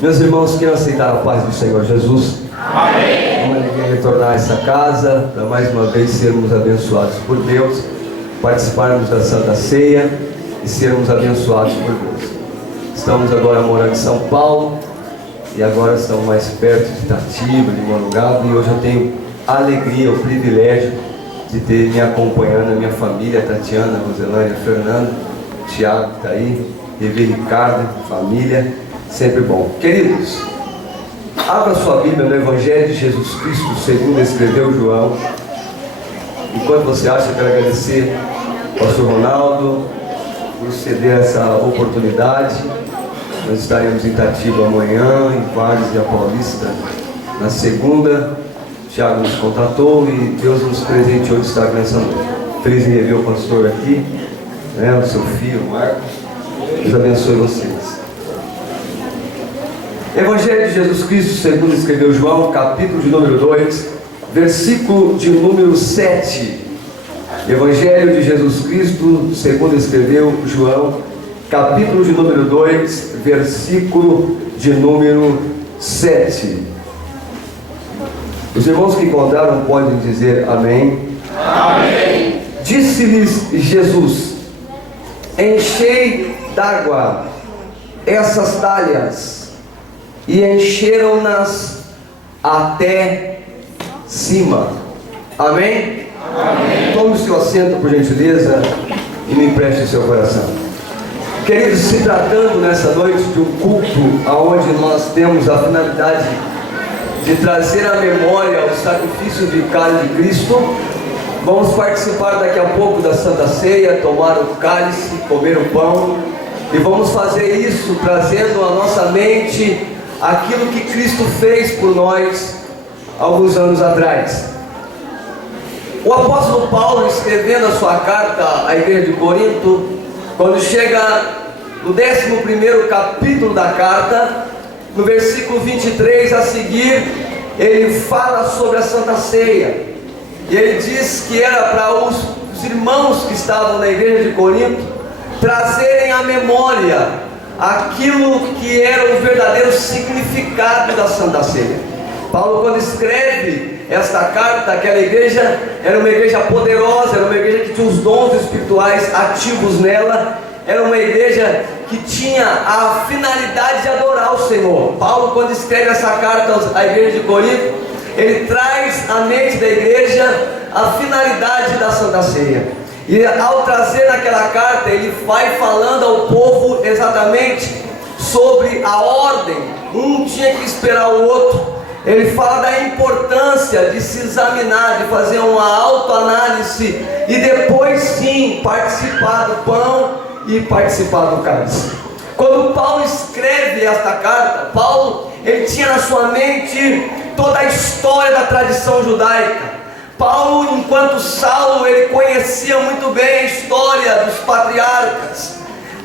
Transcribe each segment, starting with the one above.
Meus irmãos, quero aceitar a paz do Senhor Jesus. Amém. Uma alegria retornar a essa casa, para mais uma vez sermos abençoados por Deus, participarmos da Santa Ceia e sermos abençoados por Deus. Estamos agora morando em São Paulo e agora estamos mais perto de Itatiba, de Morungaba, e hoje eu tenho a alegria, o privilégio de ter me acompanhando a minha família, Tatiana, Roselânia, Fernando, Tiago está aí, Revi Ricardo, família, sempre bom. Queridos, abra sua Bíblia no Evangelho de Jesus Cristo, segundo escreveu João. Enquanto você acha, eu quero agradecer ao pastor Ronaldo por ceder essa oportunidade. Nós estaremos em Itatiba amanhã, em Várzea Paulista na segunda. Tiago nos contatou e Deus nos presenteou de estar nessa noite. Feliz em rever o pastor aqui, o seu filho, Marcos. Deus abençoe vocês. Evangelho de Jesus Cristo, segundo escreveu João, capítulo de número 2, versículo de número 7. Evangelho de Jesus Cristo, segundo escreveu João, capítulo de número 2, versículo de número 7. Os irmãos que encontraram podem dizer amém. Amém. Disse-lhes Jesus: enchei d'água essas talhas. E encheram-nas até cima. Amém? Amém. Tome o seu assento, por gentileza, e me empreste o seu coração. Queridos, se tratando nessa noite de um culto onde nós temos a finalidade de trazer à memória o sacrifício vicário de Cristo, vamos participar daqui a pouco da Santa Ceia, tomar o cálice, comer o pão, e vamos fazer isso trazendo à nossa mente aquilo que Cristo fez por nós alguns anos atrás. O apóstolo Paulo, escrevendo a sua carta à igreja de Corinto, quando chega no 11º capítulo da carta, no versículo 23 a seguir, ele fala sobre a Santa Ceia, e ele diz que era para os irmãos que estavam na igreja de Corinto trazerem à memória aquilo que era o verdadeiro significado da Santa Ceia. Paulo, quando escreve esta carta, aquela igreja era uma igreja poderosa, era uma igreja que tinha os dons espirituais ativos nela, era uma igreja que tinha a finalidade de adorar o Senhor. Paulo, quando escreve essa carta à igreja de Corinto, ele traz à mente da igreja a finalidade da Santa Ceia. E ao trazer naquela carta, ele vai falando ao povo exatamente sobre a ordem. Um tinha que esperar o outro. Ele fala da importância de se examinar, de fazer uma autoanálise e depois sim participar do pão e participar do cálice. Quando Paulo escreve esta carta, Paulo ele tinha na sua mente toda a história da tradição judaica. Paulo, enquanto Saulo, ele conhecia muito bem a história dos patriarcas.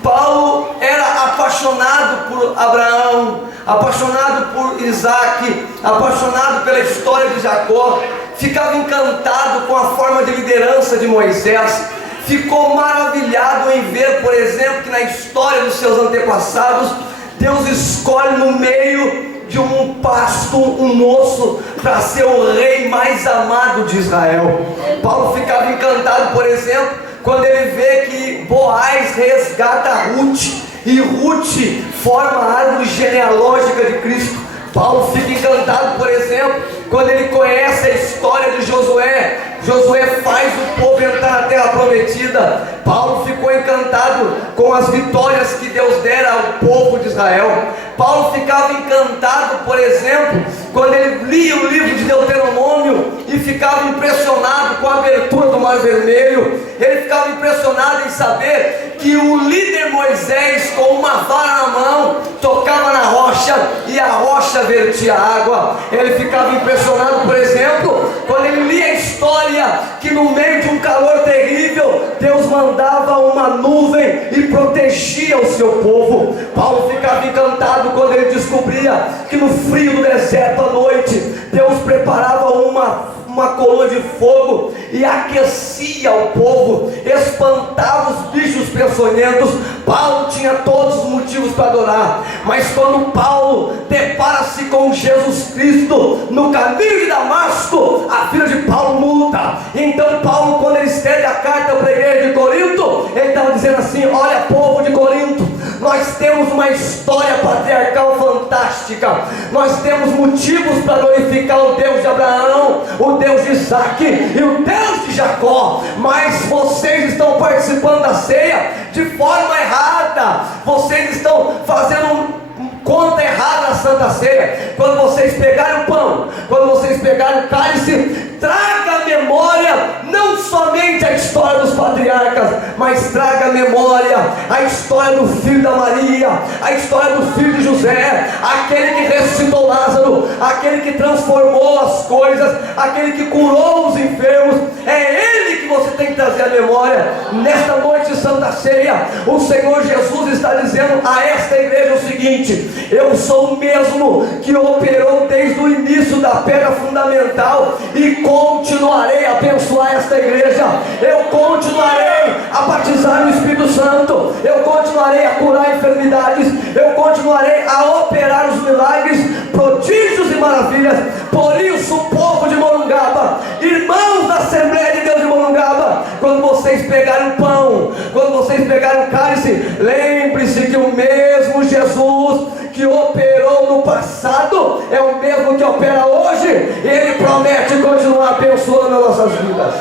Paulo era apaixonado por Abraão, apaixonado por Isaac, apaixonado pela história de Jacó, ficava encantado com a forma de liderança de Moisés, ficou maravilhado em ver, por exemplo, que na história dos seus antepassados, Deus escolhe no meio de um pasto, um moço, para ser o rei mais amado de Israel. Paulo ficava encantado, por exemplo, quando ele vê que Boaz resgata Ruth, e Ruth forma a árvore genealógica de Cristo. Paulo fica encantado, por exemplo, quando ele conhece a história de Josué. Josué faz o povo entrar na terra prometida. Paulo ficou encantado com as vitórias que Deus dera ao povo de Israel. Paulo ficava encantado, por exemplo, quando ele lia o livro de Deuteronômio e ficava impressionado com a abertura do Mar Vermelho. Ele ficava impressionado em saber que o líder Moisés, com uma vara na mão, tocava na rocha e a rocha vertia água. Ele ficava impressionado, por exemplo, quando ele lia a história que no meio de um calor terrível, Deus mandava uma nuvem e protegia o seu povo. Paulo ficava encantado quando ele descobria que no frio do deserto à noite, Deus preparava uma uma coluna de fogo e aquecia o povo, espantava os bichos peçonhentos. Paulo tinha todos os motivos para adorar, mas quando Paulo depara-se com Jesus Cristo no caminho de Damasco, a vida de Paulo muda. Então Paulo, quando ele escreve a carta para a igreja de Corinto, ele estava dizendo assim: olha, povo de Corinto, nós temos uma história patriarcal fantástica, nós temos motivos para glorificar o Deus de Abraão, o Deus de Isaac e o Deus de Jacó, mas vocês estão participando da ceia de forma errada, vocês estão fazendo conta errada na Santa Ceia. Quando vocês pegarem o pão, quando vocês pegarem o cálice, traga à memória não somente a história dos patriarcas, mas traga à memória a história do filho da Maria, a história do filho de José, aquele que ressuscitou Lázaro, aquele que transformou as coisas, aquele que curou os enfermos. É ele que você tem que trazer à memória. Nesta noite de Santa Ceia, o Senhor Jesus está dizendo a esta igreja o seguinte: eu sou o mesmo que operou desde o início da pedra fundamental e continuarei a abençoar esta igreja. Eu continuarei a batizar no Espírito Santo, eu continuarei a curar enfermidades, eu continuarei a operar os milagres, prodígios e maravilhas. Por isso, o povo de Morungaba, irmãos da Assembleia de Deus de Morungaba, quando vocês pegarem o pão, quando vocês pegarem o cálice, lembre-se que o mesmo Jesus que operou no passado é o mesmo que opera hoje, e Ele promete continuar abençoando as nossas vidas.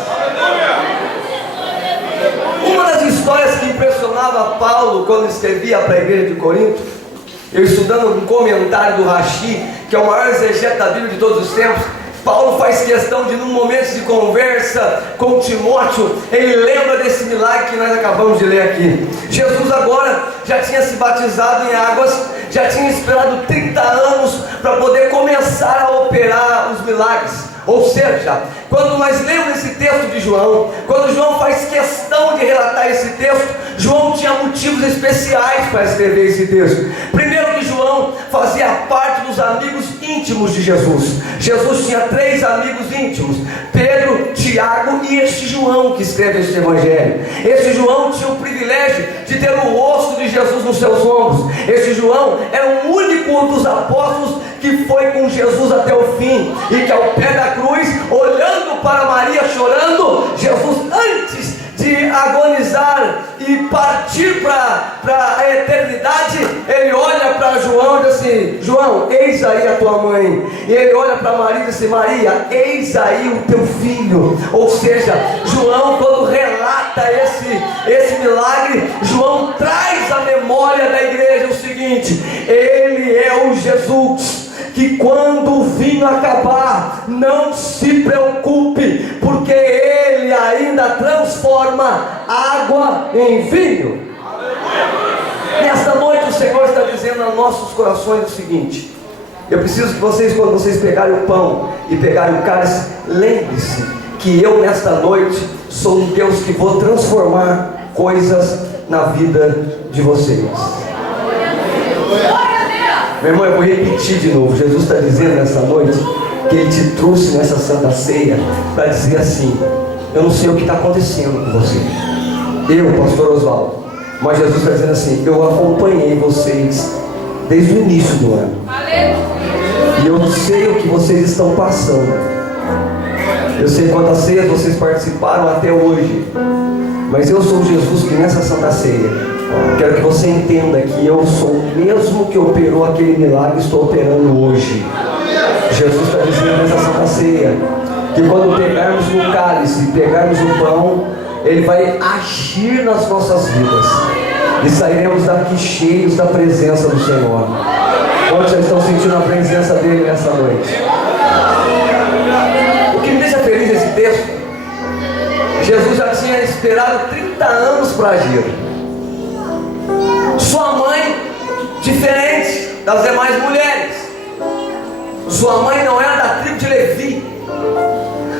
Uma das histórias que impressionava Paulo quando escrevia para a igreja de Corinto, eu estudando um comentário do Rashi, que é o maior exegeta da Bíblia de todos os tempos, Paulo faz questão de, num momento de conversa com Timóteo, ele lembra desse milagre que nós acabamos de ler aqui. Jesus agora já tinha se batizado em águas, já tinha esperado 30 anos para poder começar a operar os milagres. Ou seja, quando nós lemos esse texto de João, quando João faz questão de relatar esse texto, João tinha motivos especiais para escrever esse texto. Primeiro, que João fazia parte dos amigos íntimos de Jesus. Jesus tinha 3 amigos íntimos: Pedro, Tiago e este João que escreve este evangelho. Esse João tinha o privilégio de ter o rosto de Jesus nos seus ombros. Esse João era o único dos apóstolos que foi com Jesus até o fim, e que ao pé da cruz, olhando para Maria chorando, Jesus, antes de agonizar e partir para a eternidade, ele olha para João e diz assim: João, eis aí a tua mãe. E ele olha para Maria e diz assim: Maria, eis aí o teu filho. Ou seja, João, quando relata esse milagre, João traz à memória da igreja o seguinte: ele é o Jesus que, quando o vinho acabar, não se preocupe, porque ele ainda transforma água em vinho. Nesta noite o Senhor está dizendo a nossos corações o seguinte: eu preciso que vocês, quando vocês pegarem o pão e pegarem o cálice, lembre-se que eu nesta noite sou um Deus que vou transformar coisas na vida de vocês. Meu irmão, eu vou repetir de novo. Jesus está dizendo nessa noite que Ele te trouxe nessa Santa Ceia para dizer assim: eu não sei o que está acontecendo com você, eu, pastor Oswaldo, mas Jesus está dizendo assim: eu acompanhei vocês desde o início do ano, e eu sei o que vocês estão passando, eu sei quantas ceias vocês participaram até hoje, mas eu sou Jesus que nessa Santa Ceia quero que você entenda que eu sou o mesmo que operou aquele milagre, estou operando hoje. Jesus está dizendo nessa Santa Ceia que quando pegarmos o cálice, pegarmos o pão, Ele vai agir nas nossas vidas e sairemos daqui cheios da presença do Senhor. Quantos já estão sentindo a presença dEle nessa noite? O que me deixa feliz nesse texto, Jesus já tinha esperado 30 anos para agir. Sua mãe, diferente das demais mulheres, sua mãe não era da tribo de Levi,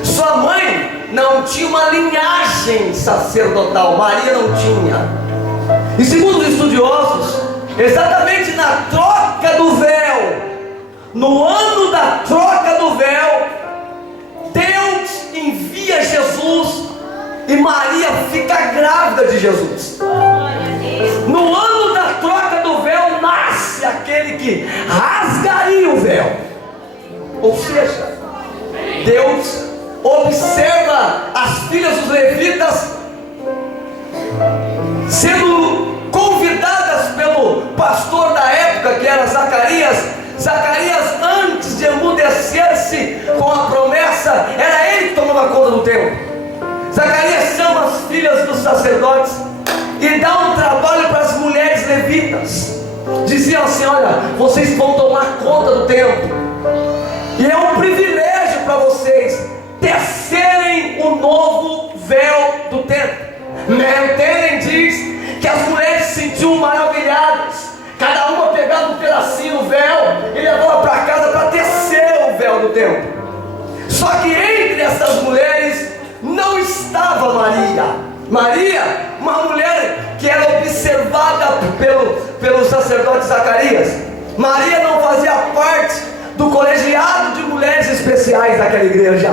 sua mãe não tinha uma linhagem sacerdotal, Maria não tinha. E segundo os estudiosos, exatamente na troca do véu, no ano da troca do véu, Deus e Maria fica grávida de Jesus. No ano da troca do véu, nasce aquele que rasgaria o véu. Ou seja, Deus observa as filhas dos levitas sendo convidadas pelo pastor da época, que era Zacarias. Zacarias, antes de emudecer-se com a promessa, era ele que tomava conta do templo. Zacarias chama as filhas dos sacerdotes e dá um trabalho para as mulheres levitas. Diziam assim: olha, vocês vão tomar conta do templo, e é um privilégio para vocês tecerem o novo véu do templo. Meren diz que as mulheres se sentiam maravilhadas. Cada uma pegava um pedacinho do véu e levava para casa para tecer o véu do templo. Só que entre essas mulheres não estava Maria. Maria, uma mulher que era observada pelo sacerdote Zacarias. Maria não fazia parte do colegiado de mulheres especiais daquela igreja.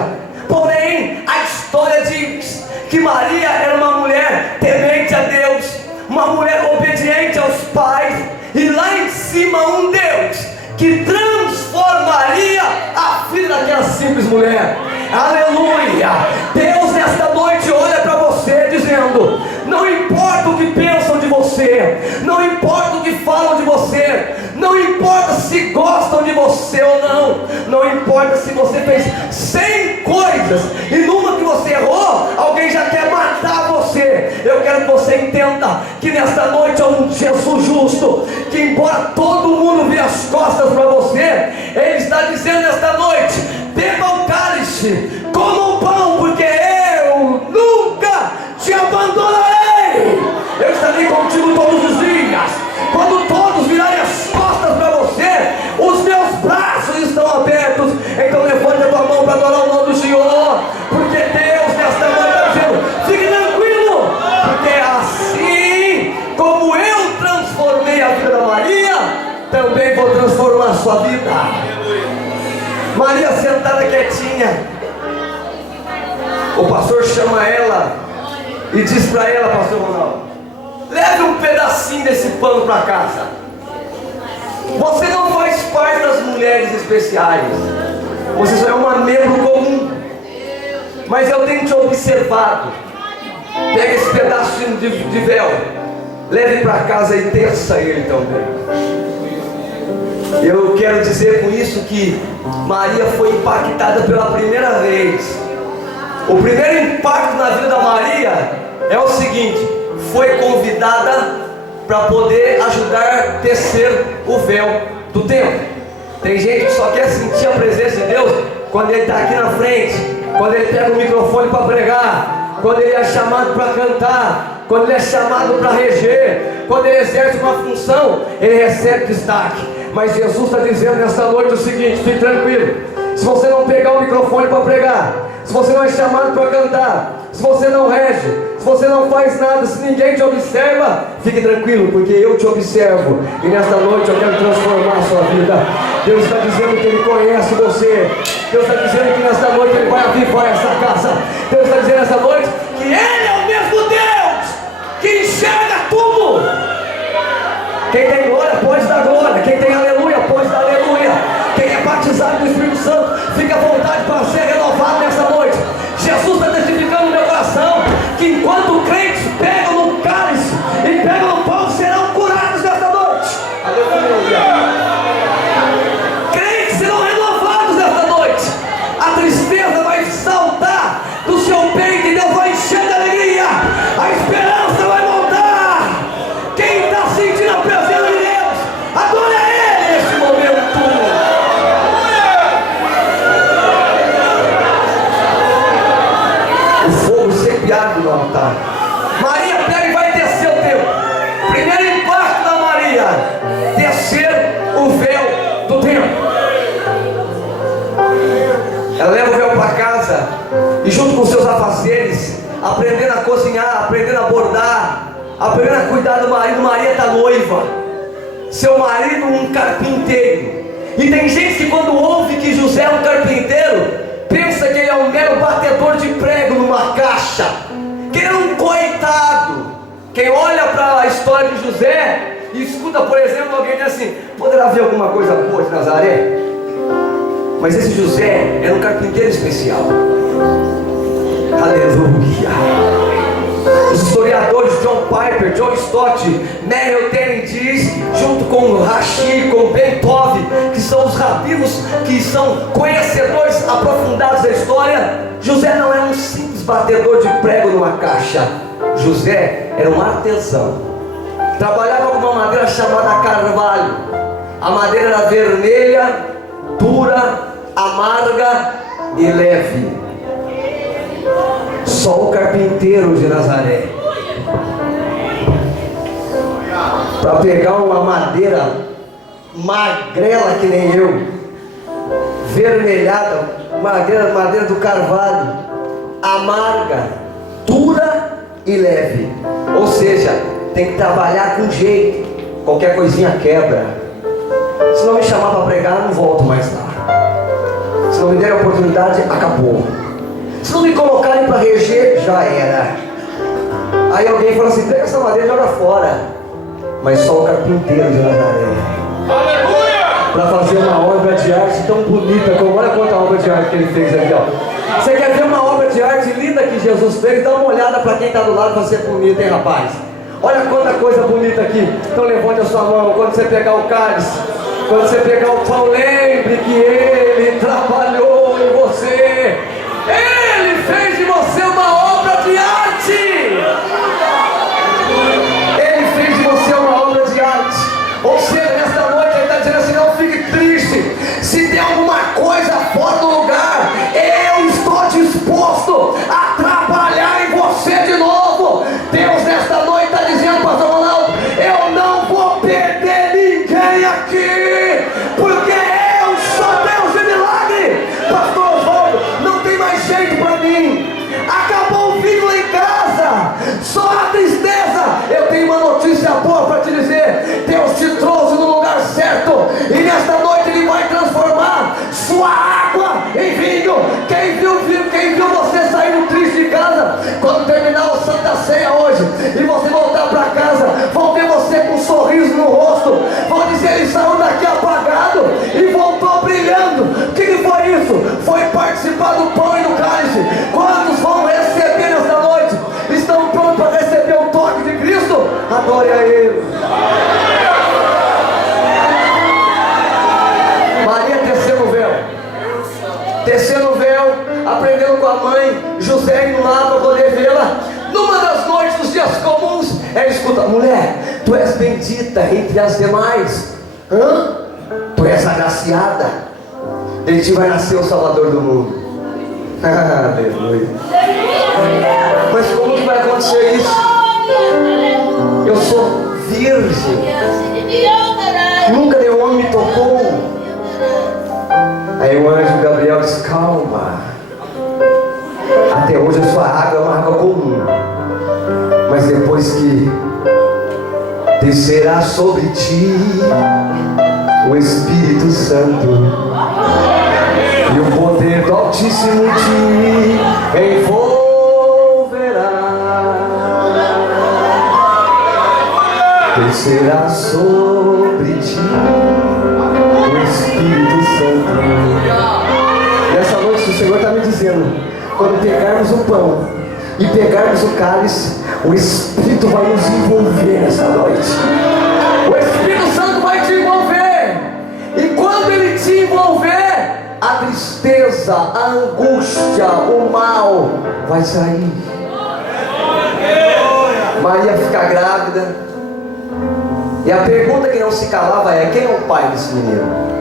Porém, a história diz que Maria era uma mulher temente a Deus, uma mulher obediente aos pais, e lá em cima um Deus que transformaria a filha daquela simples mulher. Aleluia! Deus nesta noite olha para você dizendo: não importa o que pensam de você, não importa o que falam de você, não importa se gostam de você ou não, não importa se você fez 100 coisas e numa que você errou, alguém já quer matar você. Eu quero que você entenda que nesta noite é um Jesus justo, que embora todo mundo vire as costas para você, Ele está dizendo nesta noite: beba o cálice, coma o pão, porque eu nunca te abandonarei. Eu estarei contigo todos os dias. Quando todos virarem as costas para você, os meus braços estão abertos. Então levante a tua mão para adorar o nome do Senhor, porque Deus nesta noite está dizendo: fique tranquilo, porque assim como eu transformei a vida da Maria, também vou transformar a sua vida. Maria sentada quietinha, o pastor chama ela e diz para ela: pastor Ronaldo, leve um pedacinho desse pano para casa. Você não faz parte das mulheres especiais, você só é uma membro comum. Mas eu tenho te observado. Pega esse pedaço de véu, leve para casa e teça ele também. Eu quero dizer com isso que Maria foi impactada pela primeira vez. O primeiro impacto na vida da Maria é o seguinte: foi convidada para poder ajudar a tecer o véu do templo. Tem gente que só quer sentir a presença de Deus quando Ele está aqui na frente, quando Ele pega o microfone para pregar, quando Ele é chamado para cantar, quando Ele é chamado para reger, quando Ele exerce uma função, Ele recebe destaque. Mas Jesus está dizendo nesta noite o seguinte: fique tranquilo, se você não pegar o microfone para pregar, se você não é chamado para cantar, se você não rege, se você não faz nada, se ninguém te observa, fique tranquilo, porque eu te observo. E nesta noite eu quero transformar a sua vida. Deus está dizendo que Ele conhece você. Deus está dizendo que nesta noite Ele vai avivar essa casa. Deus está dizendo nesta noite que Ele é o mesmo Deus que enxerga tudo. Quem tem glória pode dar glória, quem tem aleluia pode dar aleluia. Quem é batizado no Espírito Santo, fica à vontade para ser renovado nessa noite. Jesus está testificando no meu coração que enquanto crentes pegam no cálice e pegam no pão, serão curados nesta noite. Aleluia. Crentes serão renovados nesta noite. A tristeza vai saltar do seu peito e Deus vai encher de alegria. A esperança vai voltar. Quem está sentindo a presença de Deus, adore a Ele neste momento. O fogo sempre arde no altar. Maria pega e vai descer o templo. Primeiro impacto da Maria: descer o véu do templo. Ela leva o véu para casa e, junto com seus afazeres, aprendendo a cozinhar, aprendendo a bordar, aprendendo a cuidar do marido. Maria está noiva, seu marido um carpinteiro. E tem gente que, quando ouve que José é um carpinteiro, pensa que ele é um mero batedor de prego numa caixa, que ele era um coitado. Quem olha para a história de José e escuta, por exemplo, alguém diz assim: poderá haver alguma coisa boa de Nazaré? Mas esse José era um carpinteiro especial. Aleluia. Os historiadores John Piper, John Stott, Merrill Tenney diz, junto com Rashi, com Ben Tov, que são os rabinos que são conhecedores aprofundados da história, José não era um simples batedor de prego numa caixa. José era um artesão. Trabalhava com uma madeira chamada carvalho. A madeira era vermelha, dura, amarga e leve. Só o carpinteiro de Nazaré, para pegar uma madeira magrela que nem eu, vermelhada, madeira do carvalho, amarga, dura e leve. Ou seja, tem que trabalhar com jeito. Qualquer coisinha quebra. Se não me chamar para pregar, eu não volto mais lá. Se não me der a oportunidade, acabou. Se não me colocarem para reger, já era. Aí alguém fala assim: pega essa madeira e joga fora. Mas só o carpinteiro de Nazaré, para fazer uma obra de arte tão bonita como, olha quanta obra de arte que ele fez aqui, ó. Você quer ver uma obra de arte linda que Jesus fez? Dá uma olhada para quem está do lado para ser bonito, hein, rapaz? Olha quanta coisa bonita aqui. Então levante a sua mão. Quando você pegar o cálice, quando você pegar o pão, lembre que Ele trabalhou em você. Ele fez de você uma obra de arte. Ele fez de você uma obra de arte. Ou seja, nesta noite ele está dizendo assim: não fique triste. Se tem alguma coisa fora do lugar, eu estou disposto a trabalhar em você de novo. Deus nesta noite está dizendo: pastor Ronaldo, eu não vou perder ninguém aqui, porque eu sou Deus de milagre. Pastor Osvaldo, não tem mais jeito para mim. Acabou o vinho lá em casa, só a tristeza. Eu tenho uma notícia boa para te dizer: Deus te trouxe no lugar certo, e nesta noite Ele vai transformar sua água em vinho. Quem viu você saindo triste de casa, quando terminar o Santa Ceia hoje e você voltar para casa, vão ver você com um sorriso no rosto, vão dizer: ele saiu daqui apagado e voltou brilhando. O que foi isso? Foi participar do pão e do cálice. Quantos vão receber nesta noite? Estão prontos para receber o toque de Cristo? Adore a Ele. Maria tecendo o véu, aprendendo com a mãe, José indo lá para poder vê-la. Numa das noites dos dias comuns, ela escuta: mulher, tu és bendita entre as demais. Tu és agraciada, de ti vai nascer o Salvador do mundo. Aleluia. Mas como que vai acontecer isso? Eu sou virgem, nunca nenhum homem me tocou. Aí o anjo Gabriel diz: calma, até hoje a sua água é uma água comum, mas depois que descerá sobre ti o Espírito Santo, e o poder do Altíssimo te envolverá. Descerá sobre ti o Espírito Santo. Nessa noite o Senhor está me dizendo: quando pegarmos o pão e pegarmos o cálice, o Espírito vai nos envolver nessa noite. O Espírito Santo vai te envolver. E quando Ele te envolver, a tristeza, a angústia, o mal vai sair. Maria fica grávida, e a pergunta que não se calava é: quem é o pai desse menino?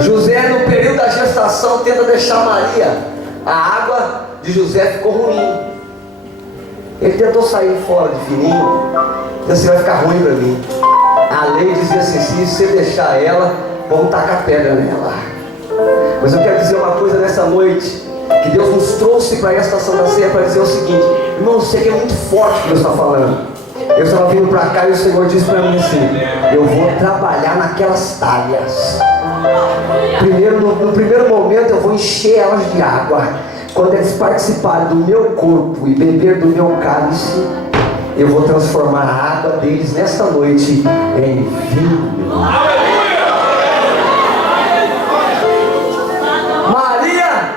José, no período da gestação, tenta deixar Maria. A água de José ficou ruim. Ele tentou sair fora de fininho, disse: vai ficar ruim para mim. A lei dizia assim: se você deixar ela, vamos tacar pedra nela. Mas eu quero dizer uma coisa nessa noite, que Deus nos trouxe para esta Santa Ceia para dizer o seguinte: irmão, eu sei que é muito forte o que Deus está falando. Eu estava vindo para cá e o Senhor disse para mim assim: eu vou trabalhar naquelas talhas. No primeiro momento eu vou encher elas de água. quando eles participarem do meu corpo e beber do meu cálice, eu vou transformar a água deles nesta noite em vinho. Maria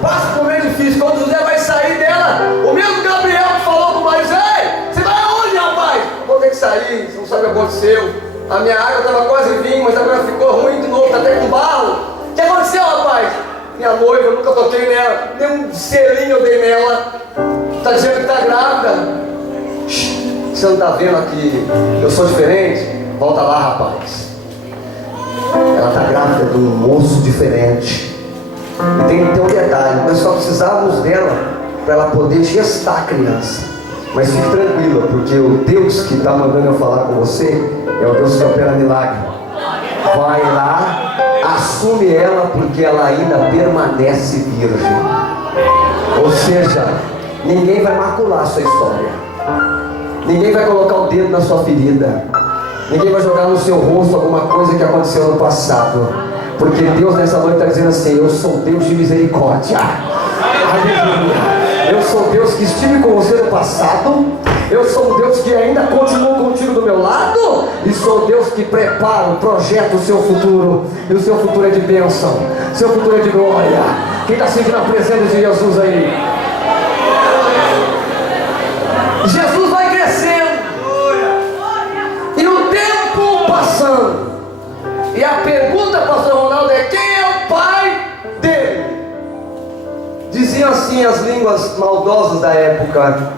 passa por um meio difícil. Quando José vai sair dela, o mesmo Gabriel que falou com o marido: ei, você vai aonde, rapaz? Vou ter que sair, você não sabe o que aconteceu. A minha água estava quase vinho, mas agora ficou ruim de novo, está até com barro. O que aconteceu, rapaz? Minha noiva, eu nunca toquei nela, nem um selinho eu dei nela. Está dizendo que está grávida. Você não está vendo aqui? Eu sou diferente? Volta lá, rapaz. Ela está grávida de um moço diferente. E tem um detalhe: nós só precisávamos dela para ela poder gestar a criança. Mas fique tranquila, porque o Deus que está mandando eu falar com você é o Deus que opera milagre. Vai lá, assume ela, porque ela ainda permanece virgem. Ou seja, ninguém vai macular a sua história. Ninguém vai colocar o dedo na sua ferida. Ninguém vai jogar no seu rosto alguma coisa que aconteceu no passado. Porque Deus nessa noite está dizendo assim: eu sou Deus de misericórdia. Aleluia. Eu sou Deus que estive com você no passado. Eu sou um Deus que ainda continua contigo do meu lado. E sou Deus que prepara, projeta o seu futuro. E o seu futuro é de bênção. O seu futuro é de glória. Quem está sentindo a presença de Jesus aí? Jesus vai crescendo. E o tempo passando. E a pergunta, pastor Ronaldo, é: quem é o pai dele? Diziam assim as línguas maldosas da época.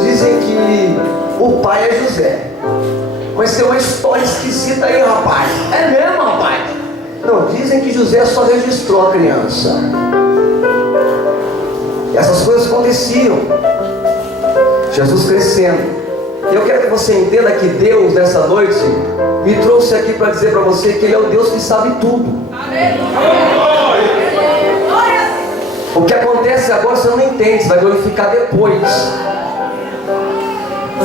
Dizem que o pai é José. Mas tem uma história esquisita aí, rapaz. É mesmo, rapaz? Não, dizem que José só registrou a criança. E essas coisas aconteciam. Jesus crescendo. Eu quero que você entenda que Deus nessa noite me trouxe aqui para dizer para você que Ele é o Deus que sabe tudo. O que acontece agora você não entende, você vai glorificar depois.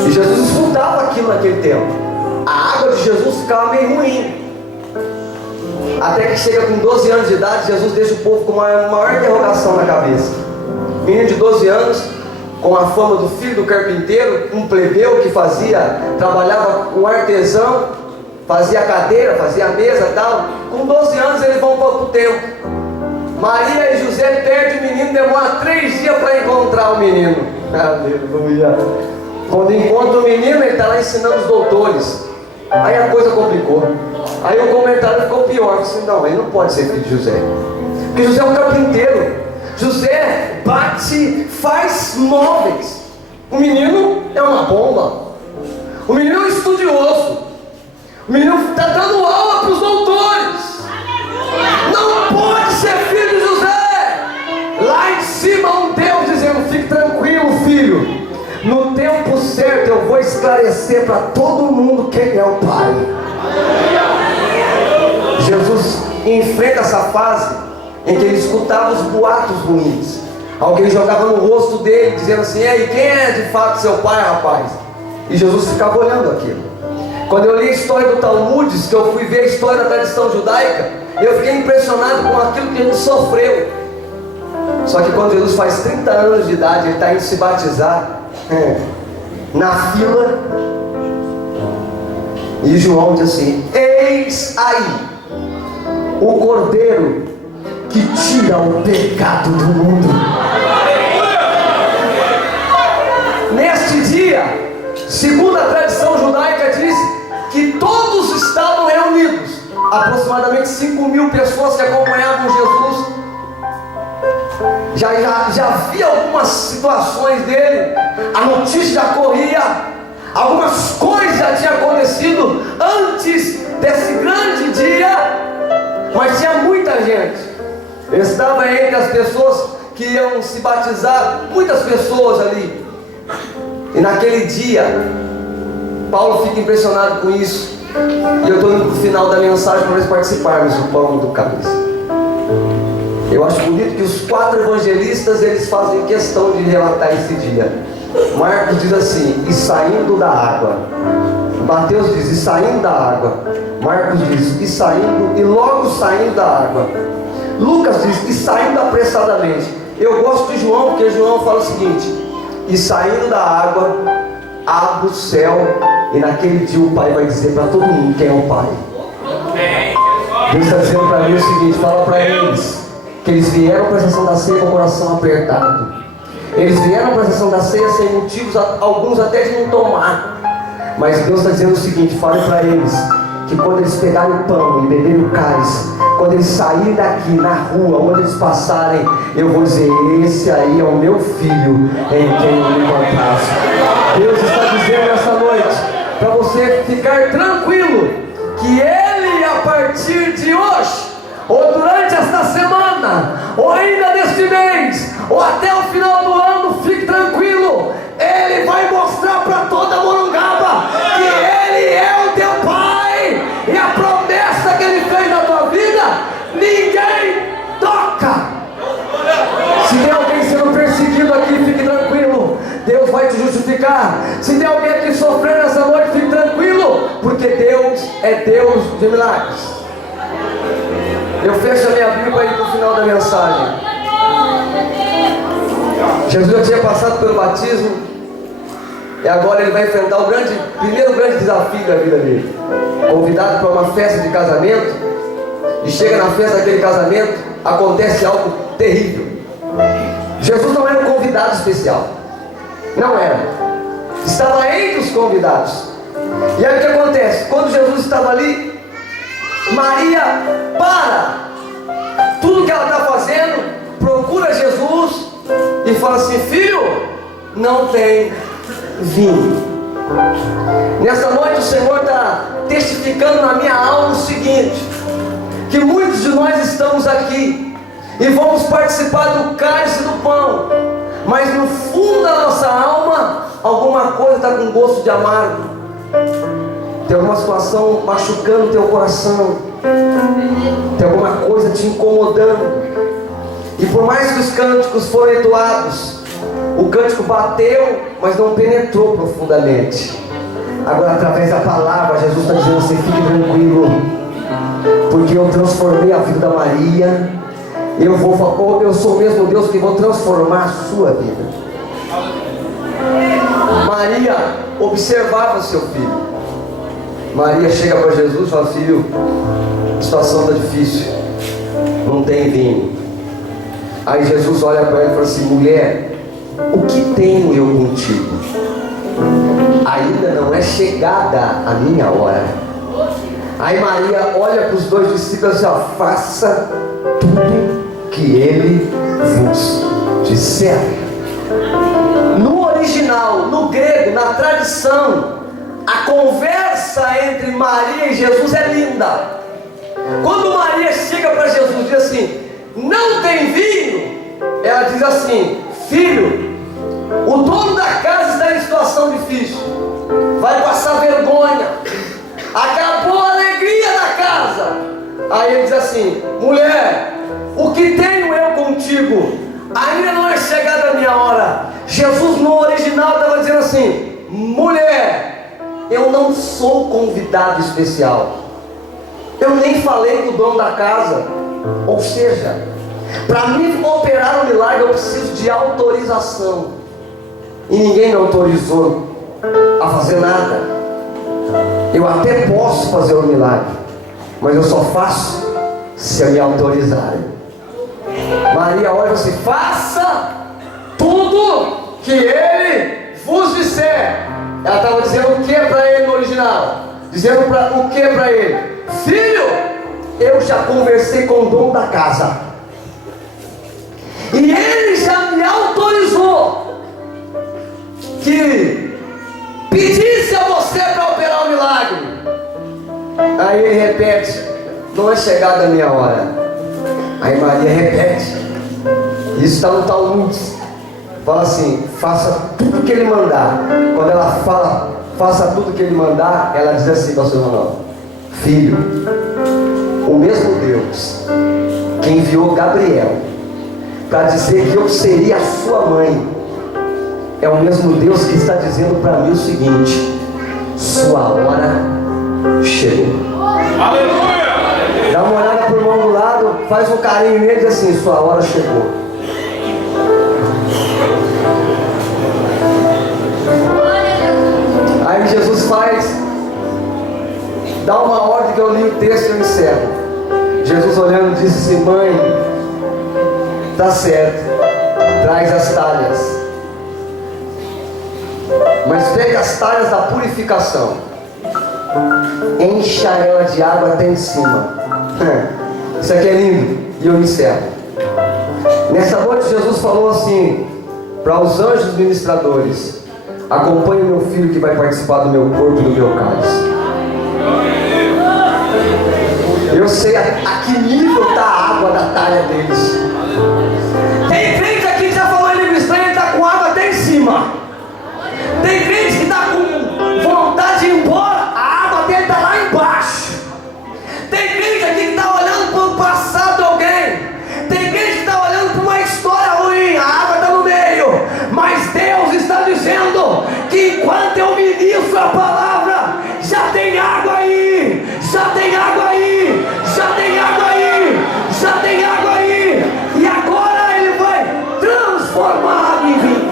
E Jesus escutava aquilo naquele tempo. A água de Jesus ficava meio ruim. Até que chega com 12 anos de idade, Jesus deixa o povo com uma maior interrogação na cabeça. Menino de 12 anos, com a fama do filho do carpinteiro, um plebeu que trabalhava com artesão, fazia cadeira, fazia mesa e tal. Com 12 anos eles vão para o templo. Maria e José perdem o menino, demora 3 dias para encontrar o menino. Aleluia. Quando encontra o menino, ele está lá ensinando os doutores. Aí a coisa complicou. Aí o comentário ficou pior. Disse: não, ele não pode ser filho de José, porque José é um carpinteiro. José bate, faz móveis. O menino é uma bomba. O menino é um estudioso. O menino está dando aula para os doutores. Não pode ser filho de José. Lá em cima um Deus dizendo: fique tranquilo, filho. No tempo certo eu vou esclarecer para todo mundo quem é o Pai. Jesus enfrenta essa fase em que ele escutava os boatos ruins. Alguém jogava no rosto dele dizendo assim: ei, quem é de fato seu pai, rapaz? E Jesus ficava olhando aquilo. Quando eu li a história do Talmud, que eu fui ver a história da tradição judaica, eu fiquei impressionado com aquilo que ele sofreu. Só que quando Jesus faz 30 anos de idade, ele está indo se batizar, na fila, e João diz assim: eis aí o Cordeiro que tira o pecado do mundo. Neste dia, segundo a tradição judaica, diz que todos estavam reunidos, aproximadamente 5.000 pessoas que acompanhavam Jesus. Já havia algumas situações dele, a notícia já corria, algumas coisas já tinham acontecido antes desse grande dia, mas tinha muita gente. Estava entre as pessoas que iam se batizar, muitas pessoas ali. E naquele dia, Paulo fica impressionado com isso. E eu estou indo para o final da mensagem para nós participarmos do pão e do cálice. Eu acho bonito que os 4 evangelistas, eles fazem questão de relatar esse dia. Marcos diz assim: e saindo da água. Mateus diz: e saindo da água. Marcos diz: e saindo, e logo saindo da água. Lucas diz, e saindo apressadamente. Eu gosto de João, porque João fala o seguinte: e saindo da água, abre o céu, e naquele dia o Pai vai dizer para todo mundo quem é o Pai. Deus está dizendo para mim o seguinte: fala para eles que eles vieram para a sessão da ceia com o coração apertado. Eles vieram para a sessão da ceia sem motivos, alguns até de não tomar. Mas Deus está dizendo o seguinte: fale para eles que quando eles pegarem o pão e beberem o cálice, quando eles saírem daqui na rua, onde eles passarem, eu vou dizer: esse aí é o meu filho em quem eu me comprazo. Deus está dizendo nessa noite para você ficar tranquilo que Ele, a partir de hoje, ou durante esta semana, ou ainda neste mês, ou até o final do ano, fique tranquilo, Ele vai mostrar para toda Morungaba que Ele é o teu Pai, e a promessa que Ele fez na tua vida, ninguém toca. Se tem alguém sendo perseguido aqui, fique tranquilo, Deus vai te justificar. Se tem alguém aqui sofrendo essa noite, fique tranquilo, porque Deus é Deus de milagres. Eu fecho a minha Bíblia para ir para o final da mensagem. Jesus já tinha passado pelo batismo, e agora ele vai enfrentar o primeiro grande desafio da vida dele. Convidado para uma festa de casamento, e chega na festa daquele casamento, acontece algo terrível. Jesus não era um convidado especial, não era, estava entre os convidados. E aí o que acontece? Quando Jesus estava ali, Maria para tudo que ela está fazendo, procura Jesus e fala assim: filho, não tem vinho. Nessa noite o Senhor está testificando na minha alma o seguinte: que muitos de nós estamos aqui e vamos participar do cálice do pão, mas no fundo da nossa alma alguma coisa está com gosto de amargo. Tem alguma situação machucando o teu coração, tem alguma coisa te incomodando. E por mais que os cânticos foram entoados, o cântico bateu, mas não penetrou profundamente. Agora, através da palavra, Jesus está dizendo assim: fique tranquilo, porque eu transformei a vida da Maria. Eu sou o mesmo Deus que vou transformar a sua vida. Maria observava o seu filho. Maria chega para Jesus e fala: filho, a situação está difícil, não tem vinho. Aí Jesus olha para ela e fala assim: mulher, o que tenho eu contigo? Ainda não é chegada a minha hora. Aí Maria olha para os dois discípulos e diz: faça tudo que ele vos disser. No original, no grego, na tradição, a conversa entre Maria e Jesus é linda. Quando Maria chega para Jesus e diz assim: não tem vinho, ela diz assim: filho, o dono da casa está em situação difícil, vai passar vergonha, acabou a alegria da casa. Aí ele diz assim: mulher, o que tenho eu contigo? Ainda não é chegada a minha hora. Jesus no original estava dizendo assim: mulher, eu não sou convidado especial, eu nem falei com o dono da casa. Ou seja, para mim operar um milagre eu preciso de autorização, e ninguém me autorizou a fazer nada. Eu até posso fazer um milagre, mas eu só faço se me autorizarem. Maria olha assim: faça tudo que ele vos disser. Ela estava dizendo o que para ele no original? Dizendo o que para ele? Filho, eu já conversei com o dono da casa, e ele já me autorizou que pedisse a você para operar o milagre. Aí ele repete: não é chegada a minha hora. Aí Maria repete, isso está no Talmud, fala assim: faça tudo que ele mandar. Quando ela fala faça tudo que ele mandar, ela diz assim para o seu irmão: filho, o mesmo Deus que enviou Gabriel para dizer que eu seria a sua mãe, é o mesmo Deus que está dizendo para mim o seguinte: sua hora chegou. Aleluia! Dá uma olhada para o irmão do lado faz um carinho nele e diz assim: sua hora chegou. Aí Jesus dá uma ordem que eu li o texto e eu encerro. Jesus olhando disse assim: mãe, tá certo, traz as talhas, mas pega as talhas da purificação, encha ela de água até em cima. Isso aqui é lindo. E eu encerro. Nessa noite Jesus falou assim para os anjos ministradores: acompanhe o meu filho que vai participar do meu corpo e do meu cálice. Eu sei a que nível está a água da talha deles. Tem crente aqui que já falou em língua estranha e está com água até em cima. Tem crente que está com vontade de ir embora, a água dele está lá embaixo. Tem crente aqui que está olhando para o passado de alguém. Tem crente que está olhando para uma história ruim, a água está no meio. Mas Deus está dizendo que enquanto eu ministro a palavra, já tem água aí, já tem água aí, já tem água aí, já tem água aí. E agora Ele vai transformar a água em vinho.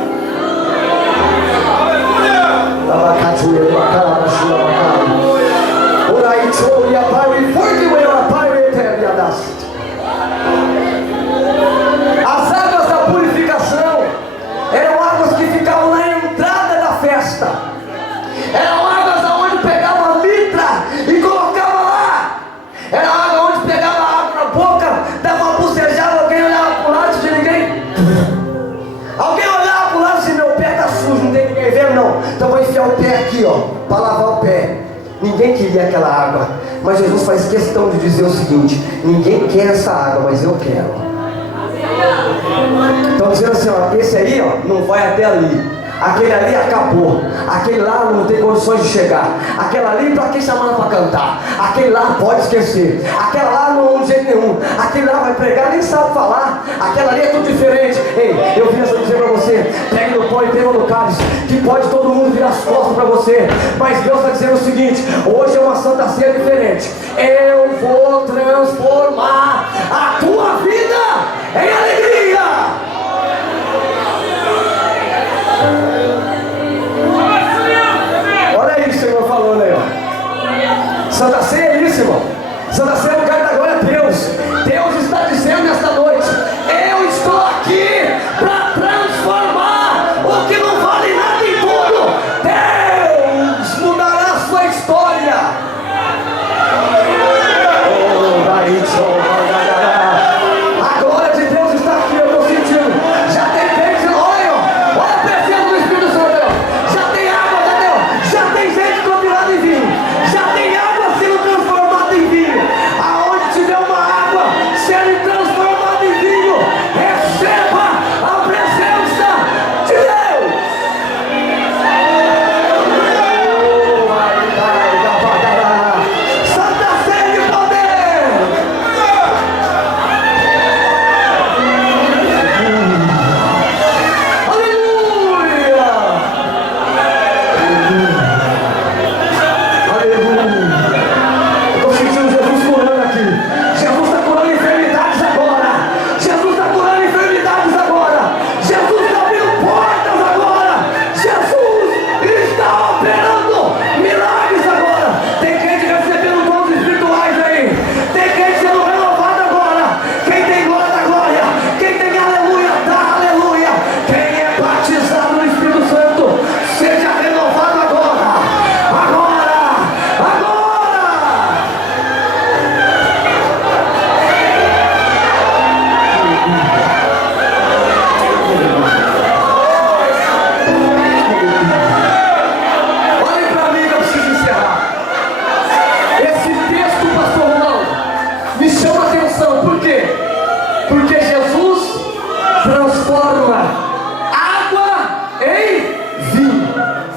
As águas da purificação eram águas que ficavam na entrada da festa. Eram águas onde pegava a mitra e colocava lá. Era água onde pegava a água na boca, dava uma bucejada, alguém olhava para o lado de ninguém. Alguém olhava para o lado e disse: meu pé está sujo, não tem ninguém vendo não. Então vou enfiar o pé aqui, ó, para lavar o pé. Ninguém queria aquela água, mas Jesus faz questão de dizer o seguinte: ninguém quer essa água, mas eu quero. Estão dizendo assim, ó, esse aí, ó, não vai até ali. Aquele ali acabou. Aquele lá não tem condições de chegar. Aquela ali, para que chamar para cantar? Aquele lá pode esquecer. Aquela lá não de jeito nenhum. Aquele lá vai pregar, nem sabe falar. Aquela ali é tudo diferente. Ei, eu vim dizer para você: pegue no pão e pega no cálice, que pode todo mundo virar as costas para você. Mas Deus está dizendo o seguinte: hoje é uma Santa Ceia diferente. Eu vou transformar a tua vida em alegria. Olha aí o Senhor falando aí, ó. Santa Ceia é isso, irmão. Santa Ceia é o lugar da glória a Deus. Deus está dizendo nesta noite: eu estou aqui para transformar o que não vale nada em tudo. Deus mudará a sua história. A glória de Deus está aqui, eu estou sentindo. Já tem gente, olha a presença do Espírito Santo, já tem água, já tem gente compilada em vinho, já tem água sendo transformada em vinho. Aonde tiver uma água sendo transformada em vinho, receba a presença de Deus. Santa Ceia de poder. Aleluia! Aleluia! Estou sentindo Jesus curando aqui. Jesus está curando enfermidades agora. Jesus está curando enfermidades agora. Jesus está abrindo portas agora. Jesus está operando milagres agora. Tem gente recebendo dons espirituais aí. Tem gente sendo renovada agora. Quem tem glória da glória. Quem tem aleluia dá aleluia. Quem é batizado no Espírito Santo, seja renovado agora. Agora. Agora. Olhem para mim que eu preciso encerrar. Esse texto, pastor Ronaldo, me chama a atenção. Por quê? Porque Jesus transforma água em vinho.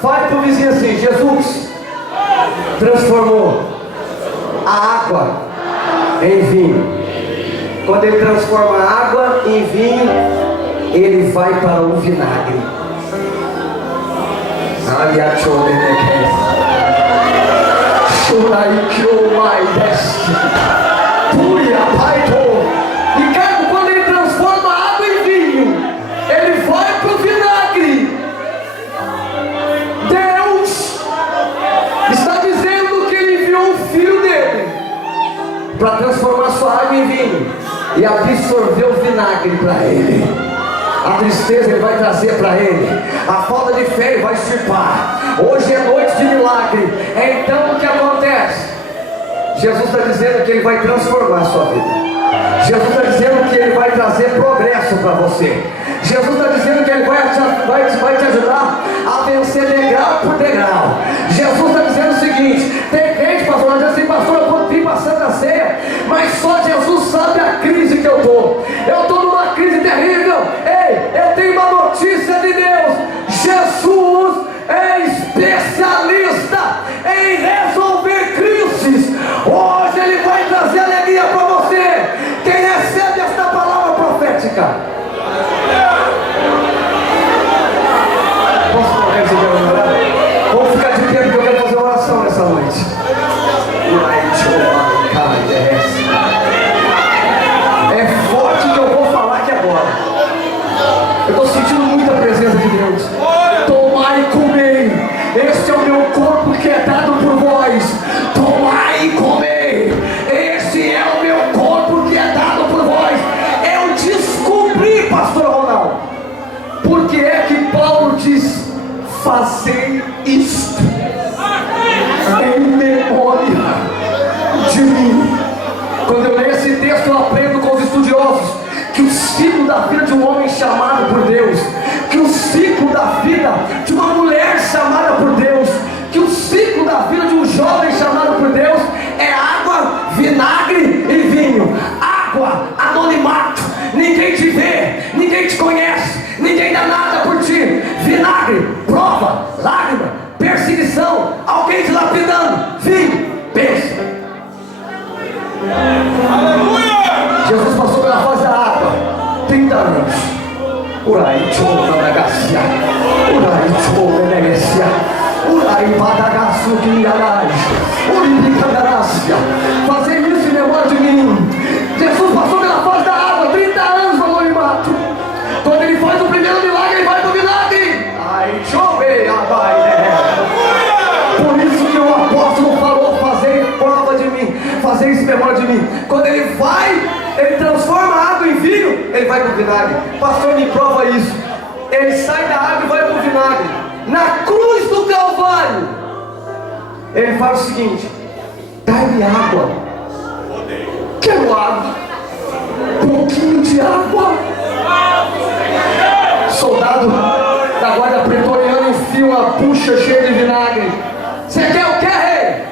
Fale para o vizinho assim: Jesus transformou a água em vinho. Quando Ele transforma a água em vinho, Ele vai para o vinagre. Puria, Pai, transformar sua água em vinho e absorver o vinagre para ele. A tristeza ele vai trazer para ele, a falta de fé ele vai extirpar. Hoje é noite de milagre. Então o que acontece? Jesus está dizendo que ele vai transformar a sua vida. Jesus está dizendo que ele vai trazer progresso para você. Jesus está dizendo que ele vai te ajudar a vencer degrau por degrau. Jesus está dizendo o seguinte: tem crente, pastor, diz assim, pastor, eu vou vir para a Santa Ceia, mas só Jesus sabe a crise que eu estou. Eu estou numa crise terrível. Ei, eu tenho uma notícia de Deus: Jesus é especialista em resolver crises. Hoje ele vai trazer alegria para você. Quem recebe esta palavra profética? Posso colocar esse dia para orar? Vamos ficar de pé porque eu quero fazer uma oração nessa noite. É forte que eu vou falar aqui agora. Eu estou sentindo muita presença de Deus. Tomai e comei, este é o meu corpo que é dado por vós. Tomai e comei, este é o meu corpo que é dado por vós. Eu descobri, pastor Ronaldo, porque é que Paulo diz: fazei isto em memória de mim. Quando eu leio esse texto, eu aprendo com os estudiosos que o ciclo da vida de um homem chamado por Deus, que o ciclo da vida de uma mulher chamada por Deus, que o ciclo da vida de um jovem chamado por Deus é água, vinagre e vinho. Água, anonimato, ninguém te vê, ninguém te conhece, ninguém dá nada por ti. Vinagre, prova, lágrima, perseguição, alguém te lapidando. Vinho, bênção. Aleluia! Jesus passou pela fase da água 30 anos. Urai chova na gacia, urai chova na gacia, urai padagaço que me arais, uribica da gacia. Fazer isso em memória de mim. Jesus passou pela fase da água 30 anos no anonimato. Quando ele faz o primeiro milagre, ele vai pro vinagre. Ai, chove, abai. Por isso que o apóstolo falou: fazer prova de mim, fazer isso em memória de mim. Quando ele vai, ele transforma a água em vinho, ele vai para o vinagre. Pastor, me prova isso. Ele sai da água e vai para o vinagre. Na cruz do Calvário, ele faz o seguinte: dá-me água. Quero água. Pouquinho de água. Soldado da guarda pretoriana enfia uma bucha cheia de vinagre. Você quer o que, rei?